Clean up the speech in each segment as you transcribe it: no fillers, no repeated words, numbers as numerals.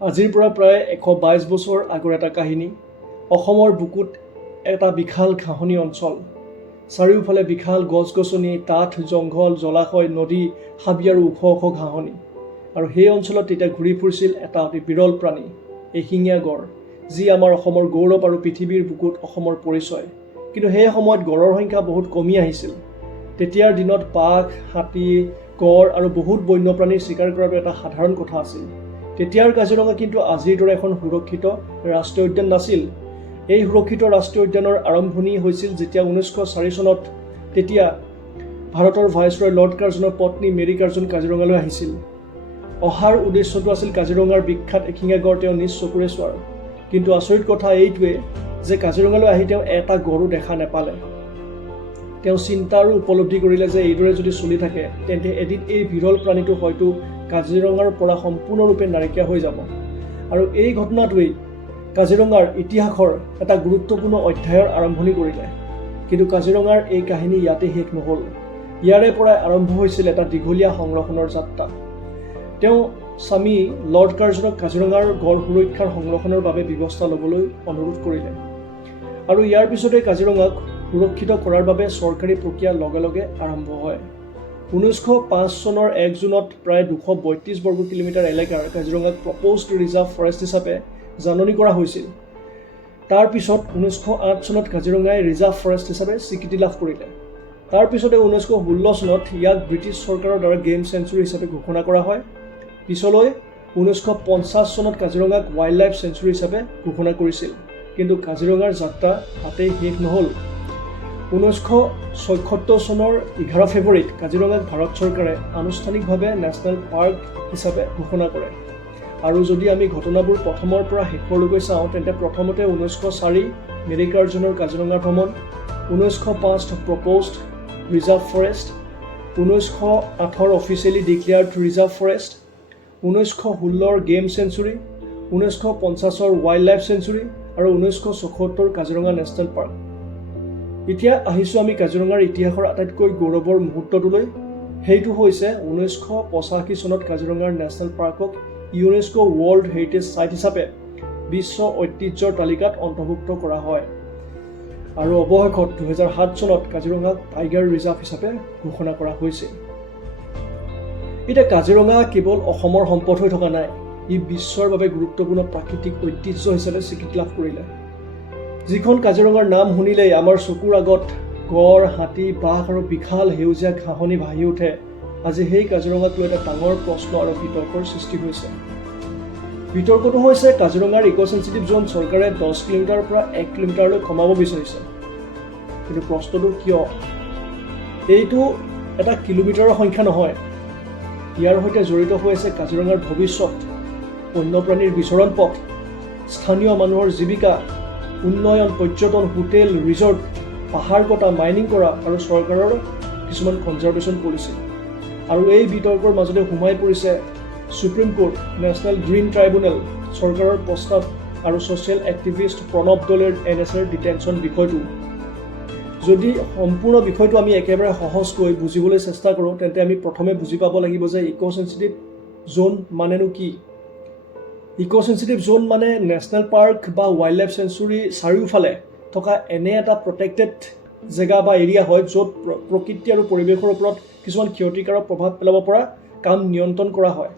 আজিৰ পৰা প্ৰায় 122 বছৰ আগৰ এটা কাহিনী। অসমৰ বুকুত এটা বিশাল ঘাঁহনি অঞ্চল, চাৰিওফালে বিশাল গছ-গছনি, ডাঠ জংঘল, জলাশয়, নদী, হাবি আৰু ওখ ওখ ঘাঁহনি। আৰু সেই অঞ্চলত তেতিয়া ঘূৰি ফুৰিছিল এটা অতি বিৰল প্ৰাণী, এশিঙীয়া গড়, যি আমাৰ অসমৰ গৌৰৱ আৰু পৃথিৱীৰ বুকুত অসমৰ পৰিচয়। কিন্তু সেই সময়ত গড়ৰ সংখ্যা বহুত কমি আহিছিল। তেতিয়াৰ দিনত বাঘ, হাতী, গড় আৰু বহুত বন্যপ্ৰাণীৰ চিকাৰ কৰাটো এটা সাধাৰণ কথা আছিল। তেতিয়াৰ কাজিৰঙা কিন্তু আজিৰ দৰে এখন সুৰক্ষিত ৰাষ্ট্ৰীয় উদ্যান নাছিল। এই সুৰক্ষিত ৰাষ্ট্ৰীয় উদ্যানৰ আৰম্ভণি হৈছিল যেতিয়া 1904 চনত তেতিয়া ভাৰতৰ ভাইচৰয় লৰ্ড কাৰ্জনৰ পত্নী মেৰী কাৰ্জন কাজিৰঙালৈ আহিছিল। অহাৰ উদ্দেশ্যটো আছিল কাজিৰঙাৰ বিখ্যাত এশিঙীয়া গড় তেওঁ নিজ চকুৰে চোৱাৰ। কিন্তু আচৰিত কথা এইটোৱে যে কাজিৰঙালৈ আহি তেওঁ এটা গড়ো দেখা নাপালে। তেওঁ চিন্তা আৰু উপলব্ধি কৰিলে যে এইদৰে যদি চলি থাকে তেন্তে এদিন এই বিৰল প্ৰাণীটো হয়তো কাজিৰঙাৰ পৰা সম্পূৰ্ণৰূপে নাইকিয়া হৈ যাব। আৰু এই ঘটনাটোৱেই কাজিৰঙাৰ ইতিহাসৰ এটা গুৰুত্বপূৰ্ণ অধ্যায়ৰ আৰম্ভণি কৰিলে। কিন্তু কাজিৰঙাৰ এই কাহিনী ইয়াতে শেষ নহ'ল। ইয়াৰে পৰাই আৰম্ভ হৈছিল এটা দীঘলীয়া সংৰক্ষণৰ যাত্ৰা। তেওঁ স্বামী লৰ্ড কাৰ্জনক কাজিৰঙাৰ গড় সুৰক্ষাৰ সংৰক্ষণৰ বাবে ব্যৱস্থা ল'বলৈ অনুৰোধ কৰিলে। আৰু ইয়াৰ পিছতে কাজিৰঙাক সুৰক্ষিত কৰাৰ বাবে চৰকাৰী প্ৰক্ৰিয়া লগে লগে আৰম্ভ হয়। 1905 চনৰ 1 জুনত প্ৰায় 232 বৰ্গ কিলোমিটাৰ এলেকাৰ কাজিৰঙাক প্ৰপ'জড ৰিজাৰ্ভ ফৰেষ্ট হিচাপে জাননী কৰা হৈছিল। তাৰ পিছত 1908 চনত কাজিৰঙাই ৰিজাৰ্ভ ফৰেষ্ট হিচাপে স্বীকৃতি লাভ কৰিলে। তাৰ পিছতে 1916 চনত ইয়াক ব্ৰিটিছ চৰকাৰৰ দ্বাৰা গেম চেঞ্চুৰী হিচাপে ঘোষণা কৰা হয়। পিছলৈ 1950 চনত কাজিৰঙাক ৱাইল্ড লাইফ চেঞ্চুৰী হিচাপে ঘোষণা কৰিছিল। কিন্তু কাজিৰঙাৰ যাত্ৰা তাতেই শেষ নহ'ল। 1976 চনৰ 11 ফেব্ৰুৱাৰীত কাজিৰঙাক ভাৰত চৰকাৰে আনুষ্ঠানিকভাৱে নেশ্যনেল পাৰ্ক হিচাপে ঘোষণা কৰে। আৰু যদি আমি ঘটনাবোৰ প্ৰথমৰ পৰা শেষৰলৈকে চাওঁ তেন্তে প্ৰথমতে 1904 মেৰী কাৰ্জনৰ কাজিৰঙা ভ্ৰমণ, 1905 proposed reserve forest, 1908 officially declared reserve forest, 1916 game sanctuary, 1950 wild life sanctuary আৰু 1974 কাজিৰঙা নেশ্যনেল পাৰ্ক। এতিয়া আহিছোঁ আমি কাজিৰঙাৰ ইতিহাসৰ আটাইতকৈ গৌৰৱৰ মুহূৰ্তটোলৈ। সেইটো হৈছে 1985 চনত কাজিৰঙাৰ নেশ্যনেল পাৰ্কক ইউনেস্কো ৱৰ্ল্ড হেৰিটেজ ছাইট হিচাপে বিশ্ব ঐতিহ্যৰ তালিকাত অন্তৰ্ভুক্ত কৰা হয়। আৰু অৱশেষত 2007 চনত কাজিৰঙাক টাইগাৰ ৰিজাৰ্ভ হিচাপে ঘোষণা কৰা হৈছিল। এতিয়া কাজিৰঙা কেৱল অসমৰ সম্পদ হৈ থকা নাই, ই বিশ্বৰ বাবে গুৰুত্বপূৰ্ণ প্ৰাকৃতিক ঐতিহ্য হিচাপে স্বীকৃতি লাভ কৰিলে। যিখন কাজিৰঙাৰ নাম শুনিলেই আমাৰ চকুৰ আগত গড়, হাতী, বাঘ আৰু বিশাল সেউজীয়া ঘাঁহনি ভাহি উঠে, আজি সেই কাজিৰঙাক লৈ এটা ডাঙৰ প্ৰশ্ন আৰু বিতৰ্কৰ সৃষ্টি হৈছে। বিতৰ্কটো হৈছে কাজিৰঙাৰ ইক' চেঞ্চিটিভ জ'ন চৰকাৰে 10 কিলোমিটাৰৰ পৰা 1 কিলোমিটাৰলৈ কমাব বিচাৰিছে। কিন্তু প্ৰশ্নটো কিয়? এইটো এটা কিলোমিটাৰৰ সংখ্যা নহয়, ইয়াৰ সৈতে জড়িত হৈ আছে কাজিৰঙাৰ ভৱিষ্যত, বন্যপ্ৰাণীৰ বিচৰণ পথ, স্থানীয় মানুহৰ জীৱিকা, উন্নয়ন, পৰ্যটন, হোটেল, ৰিজৰ্ট, পাহাৰ কটা, মাইনিং কৰা আৰু চৰকাৰৰ কিছুমান কনজাৰভেশ্যন পলিচি। আৰু এই বিতৰ্কৰ মাজতে সোমাই পৰিছে সুপ্ৰিম কোৰ্ট, নেশ্যনেল গ্ৰীণ ট্ৰাইব্যুনেল, চৰকাৰৰ প্ৰস্তাৱ আৰু ছ'চিয়েল এক্টিভিষ্ট প্ৰণৱ দলেৰ NSAৰ ডিটেনশ্যন বিষয়টো। যদি সম্পূৰ্ণ বিষয়টো আমি একেবাৰে সহজকৈ বুজিবলৈ চেষ্টা কৰোঁ তেন্তে আমি প্ৰথমে বুজি পাব লাগিব যে ইক' চেঞ্চিটিভ জ'ন মানেনো কি। ইক' চেঞ্চিটিভ জ'ন মানে নেশ্যনেল পাৰ্ক বা ৱাইল্ড লাইফ চেঞ্চুৰী চাৰিওফালে থকা এনে এটা প্ৰটেক্টেড জেগা বা এৰিয়া হয় য'ত প্ৰকৃতি আৰু পৰিৱেশৰ ওপৰত কিছুমান ক্ষতিকাৰক প্ৰভাৱ পেলাব পৰা কাম নিয়ন্ত্ৰণ কৰা হয়।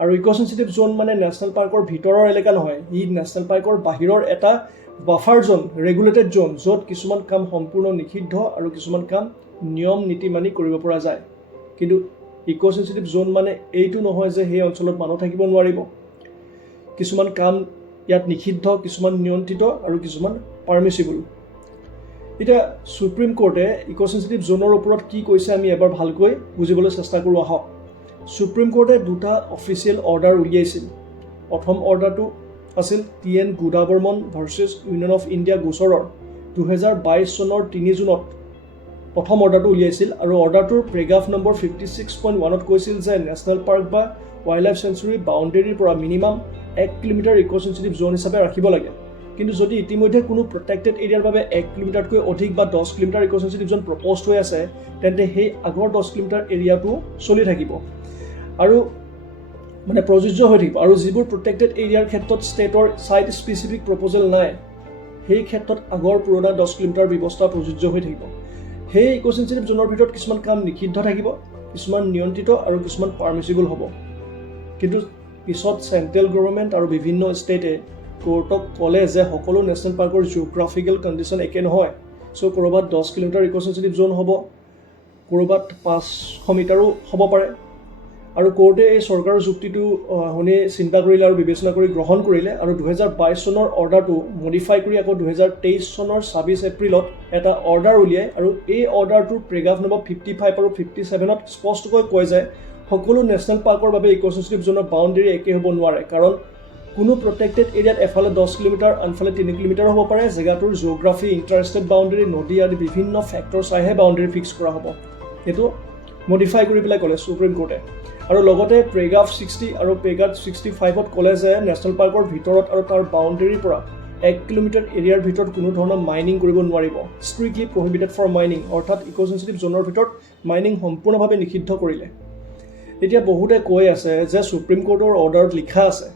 আৰু ইক' চেঞ্চিটিভ জ'ন মানে নেশ্যনেল পাৰ্কৰ ভিতৰৰ এলেকা নহয়, ই নেশ্যনেল পাৰ্কৰ বাহিৰৰ এটা বাফাৰ জ'ন, ৰেগুলেটেড জ'ন, য'ত কিছুমান কাম সম্পূৰ্ণ নিষিদ্ধ আৰু কিছুমান কাম নিয়ম নীতি মানি কৰিব পৰা যায়। কিন্তু ইক' চেঞ্চিটিভ জ'ন মানে এইটো নহয় যে সেই অঞ্চলত মানুহ থাকিব নোৱাৰিব। কিছুমান কাম ইয়াত নিষিদ্ধ, কিছুমান নিয়ন্ত্ৰিত আৰু কিছুমান পাৰ্মিচিবল। এতিয়া সুপ্ৰিম কোৰ্টে ইক' চেঞ্চিটিভ জ'নৰ ওপৰত কি কৈছে আমি এবাৰ ভালকৈ বুজিবলৈ চেষ্টা কৰোঁ আহক। সুপ্ৰিম কোৰ্টে দুটা অফিচিয়েল অৰ্ডাৰ উলিয়াইছিল। প্ৰথম অৰ্ডাৰটো আছিল TN Godavarman versus union of India গোচৰৰ 2022 চনৰ 3 জুনত প্ৰথম অৰ্ডাৰটো উলিয়াইছিল। আৰু অৰ্ডাৰটোৰ পেৰাগ্ৰাফ নম্বৰ 56.1ত কৈছিল যে নেশ্যনেল পাৰ্ক বা ৱাইল্ড লাইফ চেঞ্চুৰী বাউণ্ডেৰীৰ পৰা মিনিমাম 1 কিলোমিটাৰ ইক' চেঞ্চিটিভ জ'ন হিচাপে ৰাখিব লাগে। কিন্তু যদি ইতিমধ্যে কোনো প্ৰটেক্টেড এৰিয়াৰ বাবে 1 কিলোমিটাৰতকৈ অধিক বা 10 কিলোমিটাৰ ইক' চেঞ্চিটিভ জ'ন প্ৰপ'জড হৈ আছে তেন্তে সেই আগৰ 10 কিলোমিটাৰ এৰিয়াটো চলি থাকিব। আৰু মানে প্ৰযোজ্য হৈ থাকিব আৰু যিবোৰ প্ৰটেক্টেড এৰিয়াৰ ক্ষেত্ৰত ষ্টেটৰ ছাইট স্পেচিফিক প্ৰপ'জেল নাই সেই ক্ষেত্ৰত আগৰ পুৰণা 10 কিলোমিটাৰ ব্যৱস্থা প্ৰযোজ্য হৈ থাকিব। সেই ইক' চেনচিটিভ জোনৰ ভিতৰত কিছুমান কাম নিষিদ্ধ থাকিব, কিছুমান নিয়ন্ত্ৰিত আৰু কিছুমান পাৰ্মিচিবল হ'ব। কিন্তু পিছত চেণ্ট্ৰেল গভৰ্ণমেণ্ট আৰু বিভিন্ন ষ্টেটে কোৰ্টক ক'লে যে সকলো নেশ্যনেল পাৰ্কৰ জিঅ'গ্ৰাফিকেল কণ্ডিশ্যন একে নহয়। চ' ক'ৰবাত 10 কিলোমিটাৰ ইক' চেনচিটিভ জোন হ'ব, ক'ৰবাত 500 মিটাৰো হ'ব পাৰে। আৰু কোৰ্টে এই চৰকাৰৰ যুক্তিটো শুনি চিন্তা কৰিলে আৰু বিবেচনা কৰি গ্ৰহণ কৰিলে আৰু 2022 চনৰ অৰ্ডাৰটো মডিফাই কৰি আকৌ 2023 চনৰ 26 এপ্ৰিলত এটা অৰ্ডাৰ উলিয়ায় আৰু এই অৰ্ডাৰটোৰ পেৰাগ্ৰাফ নম্বৰ 55 আৰু 57ত স্পষ্টকৈ কয় যে সকলো নেশ্যনেল পাৰ্কৰ বাবে ইক' চেনচিটিভ জোনৰ বাউণ্ডেৰী একে হ'ব নোৱাৰে, কাৰণ কোনো প্ৰটেক্টেড এৰিয়াত এফালে 10 কিলোমিটাৰ আনফালে 3 কিলোমিটাৰ হ'ব পাৰে। জেগাটোৰ জিঅ'গ্ৰাফি, ইণ্টাৰষ্টেট বাউণ্ডেৰী, নদী আদি বিভিন্ন ফেক্টৰ চাইহে বাউণ্ডেৰী ফিক্স কৰা হ'ব। এইটো মডিফাই কৰি পেলাই ক'লে সুপ্ৰিম কোৰ্টে। আৰু লগতে পেৰাগ্ৰাফ 60 আৰু পেৰাগ্ৰাফ 65ত ক'লে যে নেশ্যনেল পাৰ্কৰ ভিতৰত আৰু তাৰ বাউণ্ডেৰীৰ পৰা 1 কিলোমিটাৰ এৰিয়াৰ ভিতৰত কোনো ধৰণৰ মাইনিং কৰিব নোৱাৰিব। ষ্ট্ৰিক্টলি প্ৰহিবিটেড ফৰ মাইনিং, অৰ্থাৎ ইক' চেনচিটিভ জোনৰ ভিতৰত মাইনিং সম্পূৰ্ণভাৱে নিষিদ্ধ কৰিলে। এতিয়া বহুতে কৈ আছে যে সুপ্ৰিম কোৰ্টৰ অৰ্ডাৰত লিখা আছে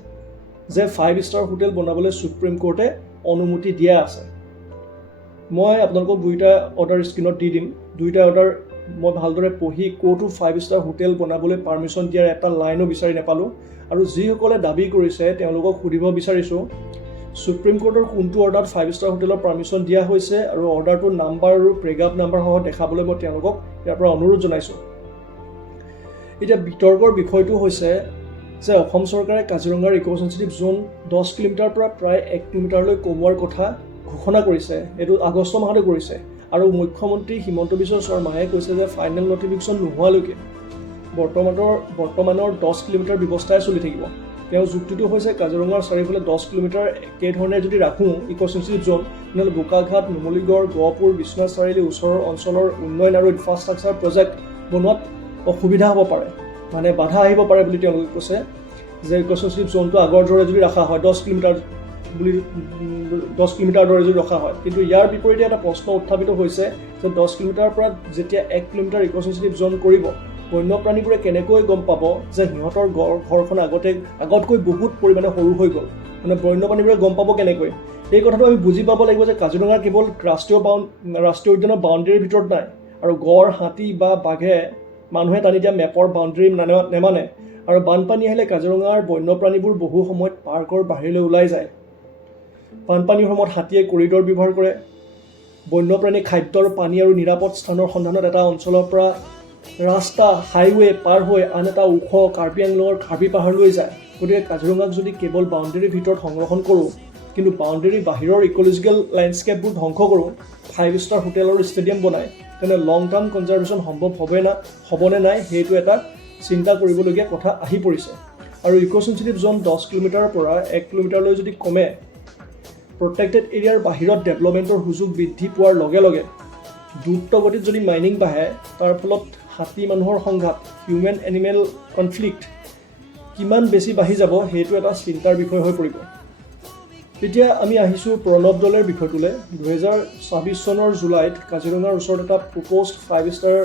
যে 5 ষ্টাৰ হোটেল বনাবলৈ সুপ্ৰিম কোৰ্টে অনুমতি দিয়া আছে। মই আপোনালোকক দুইটা অৰ্ডাৰ স্ক্ৰীণত দি দিম। দুইটা অৰ্ডাৰ মই ভালদৰে পঢ়ি ক'তো 5 ষ্টাৰ হোটেল বনাবলৈ পাৰ্মিশ্যন দিয়াৰ এটা লাইনো বিচাৰি নাপালোঁ। আৰু যিসকলে দাবী কৰিছে তেওঁলোকক সুধিব বিচাৰিছোঁ, সুপ্ৰিম কোৰ্টৰ কোনটো অৰ্ডাৰত 5 ষ্টাৰ হোটেলৰ পাৰ্মিশ্যন দিয়া হৈছে আৰু অৰ্ডাৰটোৰ নাম্বাৰ আৰু পেৰাগ্ৰাফ নাম্বাৰ সহ দেখাবলৈ মই তেওঁলোকক ইয়াৰ পৰা অনুৰোধ জনাইছোঁ। এতিয়া বিতৰ্কৰ বিষয়টো হৈছে যে অসম চৰকাৰে কাজিৰঙাৰ ইক' চেনচিটিভ জোন 10 কিলোমিটাৰৰ পৰা প্ৰায় 1 কিলোমিটাৰলৈ কমোৱাৰ কথা ঘোষণা কৰিছে। এইটো আগষ্ট মাহতে কৰিছে আৰু মুখ্যমন্ত্ৰী হিমন্ত বিশ্ব শৰ্মাই কৈছে যে ফাইনেল নটিফিকেশ্যন নোহোৱালৈকে বৰ্তমানৰ 10 কিলোমিটাৰ ব্যৱস্থাই চলি থাকিব। তেওঁৰ যুক্তিটো হৈছে কাজিৰঙাৰ চাৰিওফালে 10 কিলোমিটাৰ একেধৰণে যদি ৰাখোঁ ইক' চেনচিটিভ জোন, তেনেহ'লে বোকাঘাট, নুমলীগড়, গহপুৰ, বিশ্বনাথ চাৰিআলি ওচৰৰ অঞ্চলৰ উন্নয়ন আৰু ইনফ্ৰাষ্ট্ৰাকচাৰ প্ৰজেক্ট বনোৱাত অসুবিধা হ'ব পাৰে, মানে বাধা আহিব পাৰে বুলি তেওঁলোকে কৈছে। যে ইক' চেনচিটিভ জোনটো আগৰ দৰে যদি ৰখা হয় 10 কিলোমিটাৰ দৰে যদি ৰখা হয়, কিন্তু ইয়াৰ বিপৰীতে এটা প্ৰশ্ন উত্থাপিত হৈছে যে 10 কিলোমিটাৰৰ পৰা যেতিয়া 1 কিলোমিটাৰ ইক' চেনচিটিভ জোন কৰিব, বন্যপ্ৰাণীবোৰে কেনেকৈ গম পাব যে সিহঁতৰ ঘৰখন আগতকৈ বহুত পৰিমাণে সৰু হৈ গ'ল, মানে বন্যপ্ৰাণীবোৰে গম পাব কেনেকৈ? এই কথাটো আমি বুজি পাব লাগিব যে কাজিৰঙা কেৱল ৰাষ্ট্ৰীয় উদ্যানৰ বাউণ্ডেৰীৰ ভিতৰত নাই আৰু গড়, হাতী বা বাঘে মানুহে টানি দিয়া মেপৰ বাউণ্ডেৰী নেমানে আৰু বানপানী আহিলে কাজিৰঙাৰ বন্যপ্ৰাণীবোৰ বহু সময়ত পাৰ্কৰ বাহিৰলৈ ওলাই যায়। বানপানীৰ সময়ত হাতীয়ে কৰিডৰ ব্যৱহাৰ কৰে। বন্যপ্ৰাণী খাদ্যৰ, পানী আৰু নিৰাপদ স্থানৰ সন্ধানত এটা অঞ্চলৰ পৰা ৰাস্তা, হাইৱে পাৰ হৈ আন এটা ওখ কাৰ্বি আংলঙৰ কাৰ্বি পাহাৰলৈ যায়। গতিকে কাজিৰঙাক যদি কেৱল বাউণ্ডেৰীৰ ভিতৰত সংৰক্ষণ কৰোঁ কিন্তু বাউণ্ডেৰীৰ বাহিৰৰ ইক'লজিকেল লেণ্ডস্কেপবোৰ ধ্বংস কৰোঁ, 5 ষ্টাৰ হোটেল আৰু ষ্টেডিয়াম বনায়, তেনে লং টাৰ্ম কনজাৰ্ভেশ্যন সম্ভৱ হ'বনে নাই সেইটো এটা চিন্তা কৰিবলগীয়া কথা আহি পৰিছে। আৰু ইক' চেনচিটিভ জোন 10 কিলোমিটাৰৰ পৰা 1 কিলোমিটাৰলৈ যদি কমে, প্ৰটেক্টেড এৰিয়াৰ বাহিৰত ডেভেলপমেণ্টৰ সুযোগ বৃদ্ধি পোৱাৰ লগে লগে দ্ৰুতগতিত যদি মাইনিং বাঢ়ে, তাৰ ফলত হাতী মানুহৰ সংঘাত, হিউমেন এনিমেল কনফ্লিক্ট কিমান বেছি বাঢ়ি যাব সেইটো এটা চিন্তাৰ বিষয় হৈ পৰিব। এতিয়া আমি আহিছোঁ প্ৰণৱ দলেৰ বিষয়টোলৈ। 2026 চনৰ জুলাইত কাজিৰঙাৰ ওচৰত এটা প্ৰপ'জড 5 ষ্টাৰ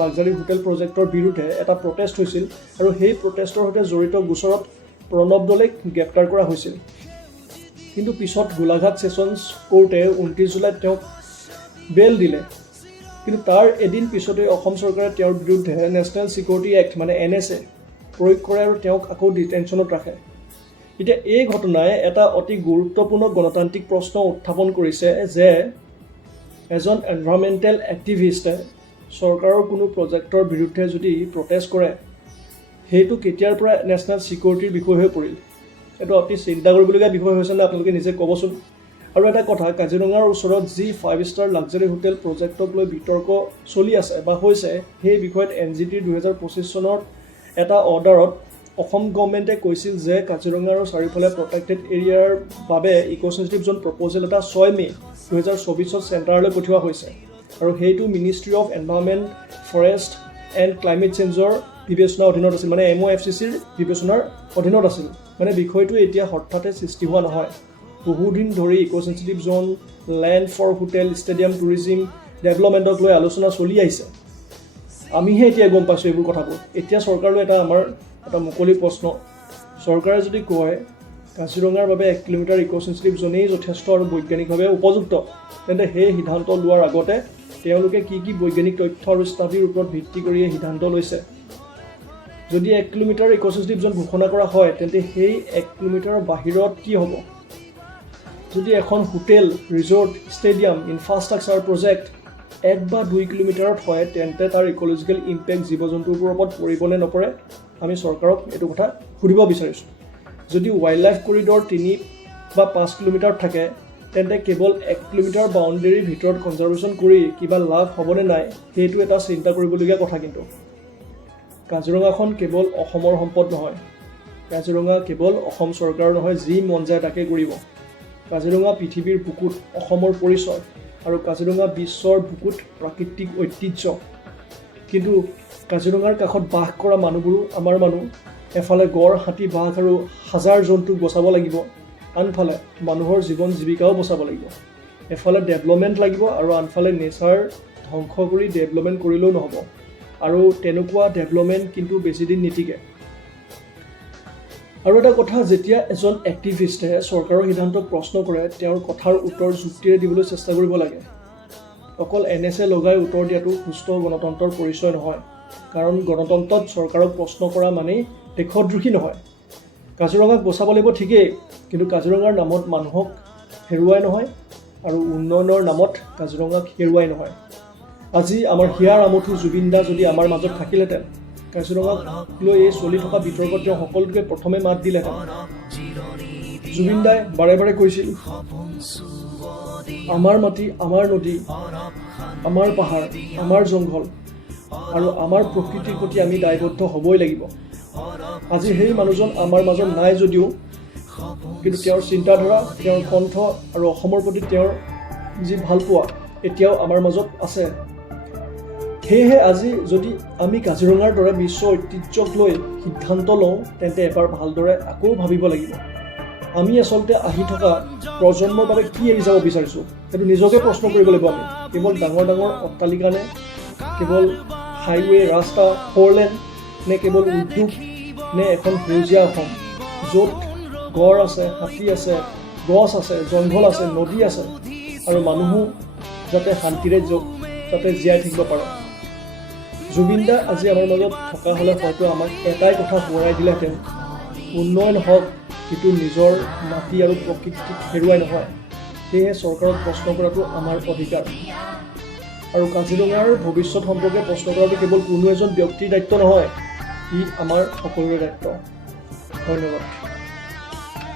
লাক্সাৰী হোটেল প্ৰজেক্টৰ বিৰুদ্ধে এটা প্ৰটেষ্ট হৈছিল আৰু সেই প্ৰটেষ্টৰ সৈতে জড়িত গোচৰত প্ৰণৱ দলেক গ্ৰেপ্তাৰ কৰা হৈছিল। কিন্তু পিছত গোলাঘাট ছেছনছ কোৰ্টে 29 জুলাইত তেওঁক বেল দিলে। কিন্তু তাৰ এদিন পিছতে অসম চৰকাৰে তেওঁৰ বিৰুদ্ধে নেশ্যনেল ছিকিউৰিটি এক্ট মানে NSA প্ৰয়োগ কৰে আৰু তেওঁক আকৌ ডিটেনশ্যনত ৰাখে। এতিয়া এই ঘটনাই এটা অতি গুৰুত্বপূৰ্ণ গণতান্ত্ৰিক প্ৰশ্ন উত্থাপন কৰিছে যে এজন এনভাইৰনমেণ্টেল এক্টিভিষ্টে চৰকাৰৰ কোনো প্ৰজেক্টৰ বিৰুদ্ধে যদি প্ৰটেষ্ট কৰে, সেইটো কেতিয়াৰ পৰা নেশ্যনেল ছিকিউৰিটিৰ বিষয় হৈ পৰিল? এইটো অতি চিন্তা কৰিবলগীয়া বিষয় হৈছে নে আপোনালোকে নিজে ক'বচোন। আৰু এটা কথা, কাজিৰঙাৰ ওচৰত যি 5 ষ্টাৰ লাক্সাৰী হোটেল প্ৰজেক্টক লৈ বিতৰ্ক চলি আছে বা হৈছে, সেই বিষয়ত NGTৰ 2025 চনৰ এটা অৰ্ডাৰত অসম গভৰ্ণমেণ্টে কৈছিল যে কাজিৰঙাৰ চাৰিওফালে প্ৰটেক্টেড এৰিয়াৰ বাবে ইক' চেনচিটিভ জোন প্ৰপ'জেল এটা 6 মে 2024 চেণ্টাৰলৈ পঠিওৱা হৈছে আৰু সেইটো ministry of environment, forest and climate চেঞ্জৰ বিবেচনাৰ অধীনত আছিল, মানে MOFCCৰ বিবেচনাৰ অধীনত আছিল। মানে বিষয়টো এতিয়া হঠাতে সৃষ্টি হোৱা নহয়। বহুদিন ধৰি eco' sensitive zone, land for hotel, stadium, tourism ডেভেলপমেণ্টক লৈ আলোচনা চলি আহিছে। আমিহে এতিয়া গম পাইছোঁ এইবোৰ কথাবোৰ। এতিয়া চৰকাৰলৈ আমাৰ এটা মুকলি প্ৰশ্ন চৰকাৰে যদি কয় কাজিৰঙাৰ বাবে 1 কিলোমিটাৰ ইক'চেঞ্চুৰিক জ'নেই যথেষ্ট আৰু বৈজ্ঞানিকভাৱে উপযুক্ত, তেন্তে সেই সিদ্ধান্ত লোৱাৰ আগতে তেওঁলোকে কি বৈজ্ঞানিক তথ্য আৰু ষ্টাডিৰ ওপৰত ভিত্তি কৰি এই সিদ্ধান্ত লৈছে। যদি 1 কিলোমিটাৰ ইক'চেঞ্চুৰিক জ'ন ঘোষণা কৰা হয়, তেন্তে সেই 1 কিলোমিটাৰৰ বাহিৰত কি হ'ব? যদি এখন hotel, resort, stadium, infrastructure project 1 বা 2 কিলোমিটাৰত হয়, তেন্তে তাৰ ইক'লজিকেল ইম্পেক্ট জীৱ-জন্তুৰ ওপৰত পৰিব নে নপৰে? আমি চৰকাৰক এইটো কথা সুধিব বিচাৰিছোঁ। যদি ৱাইল্ড লাইফ কৰিডৰ 3 বা 5 কিলোমিটাৰত থাকে, তেন্তে কেৱল 1 কিলোমিটাৰ বাউণ্ডেৰীৰ ভিতৰত কনজাৰ্ভেশ্যন কৰি কিবা লাভ হ'বনে নাই, সেইটো এটা চিন্তা কৰিবলগীয়া কথা। কিন্তু কাজিৰঙাখন কেৱল অসমৰ সম্পদ নহয়, কাজিৰঙা কেৱল অসম চৰকাৰৰ নহয়, যি মন যায় তাকে কৰিব। কাজিৰঙা পৃথিৱীৰ বুকুত অসমৰ পৰিচয় আৰু কাজিৰঙা বিশ্বৰ বুকুত প্ৰাকৃতিক ঐতিহ্য। কিন্তু কাজিৰঙাৰ কাষত বাস কৰা মানুহবোৰো আমাৰ মানুহ। এফালে গড়, হাতী, বাঘ আৰু হাজাৰ জন্তুক বচাব লাগিব, আনফালে মানুহৰ জীৱন জীৱিকাও বচাব লাগিব। এফালে ডেভেলপমেণ্ট লাগিব আৰু আনফালে নেচাৰ ধ্বংস কৰি ডেভেলপমেণ্ট কৰিলেও নহ'ব। আৰু তেনেকুৱা ডেভেলপমেণ্ট কিন্তু বেছিদিন নিটিকে। আৰু এটা কথা, যেতিয়া এজন এক্টিভিষ্টে চৰকাৰৰ সিদ্ধান্তক প্ৰশ্ন কৰে, তেওঁৰ কথাৰ উত্তৰ যুক্তিৰে দিবলৈ চেষ্টা কৰিব লাগে। অকল NSA লগাই উত্তৰ দিয়াটো সুস্থ গণতন্ত্ৰৰ পৰিচয় নহয়, কাৰণ গণতন্ত্ৰত চৰকাৰক প্ৰশ্ন কৰা মানেই দেশদ্ৰোহী নহয়। কাজিৰঙাক বচাব লাগিব ঠিকেই, কিন্তু কাজিৰঙাৰ নামত মানুহক হেৰুৱাই নহয় আৰু উন্নয়নৰ নামত কাজিৰঙাক হেৰুৱাই নহয়। আজি আমাৰ হিয়াৰ আমঠু জুবিন দা যদি আমাৰ মাজত থাকিলেহেঁতেন, কাজিৰঙাক লৈ এই চলি থকা বিতৰ্কত তেওঁ সকলোকে প্ৰথমে মাত দিলেহেঁতেন। জুবিন দাই বাৰে বাৰে কৈছিল, আমাৰ মাটি, আমাৰ নদী, আমাৰ পাহাৰ, আমাৰ জংঘল আৰু আমাৰ প্ৰকৃতিৰ প্ৰতি আমি দায়বদ্ধ হ'বই লাগিব। আজি সেই মানুহজন আমাৰ মাজত নাই যদিও, কিন্তু তেওঁৰ চিন্তাধাৰা, তেওঁৰ কণ্ঠ আৰু অসমৰ প্ৰতি তেওঁৰ যি ভালপোৱা এতিয়াও আমাৰ মাজত আছে। সেয়েহে আজি যদি আমি কাজিৰঙাৰ দৰে বিশ্ব ঐতিহ্যক লৈ সিদ্ধান্ত লওঁ, তেন্তে এবাৰ ভালদৰে আকৌ ভাবিব লাগিব। আমি আচলতে আহি থকা প্ৰজন্মৰ বাবে কি এৰি যাব বিচাৰিছোঁ, সেইটো নিজকে প্ৰশ্ন কৰিব লাগিব। আমি কেৱল ডাঙৰ ডাঙৰ অট্টালিকা নে, কেৱল হাইৱে, ৰাস্তা, 4 লেন নে, কেৱল উদ্যোগ নে এখন সেউজীয়া অসম য'ত গড় আছে, হাতী আছে, গছ আছে, জংঘল আছে, নদী আছে আৰু মানুহো যাতে শান্তিৰে যাতে জীয়াই থাকিব পাৰে। জুবিন দা আজি আমাৰ মাজত থকা হ'লে হয়তো আমাক এটাই কথা সোঁৱৰাই দিলেহেঁতেন, উন্নয়ন হওক, কিন্তু নিজৰ মাটি আৰু প্ৰকৃতিক হেৰুৱাই নহয়। সেয়েহে চৰকাৰক প্ৰশ্ন কৰাটো আমাৰ অধিকাৰ। আৰু কাজিৰঙাৰ ভৱিষ্যত সম্পৰ্কে প্ৰশ্ন কৰাটো কেৱল কোনো এজন ব্যক্তিৰ দায়িত্ব নহয়, ই আমাৰ সকলোৰে দায়িত্ব। ধন্যবাদ।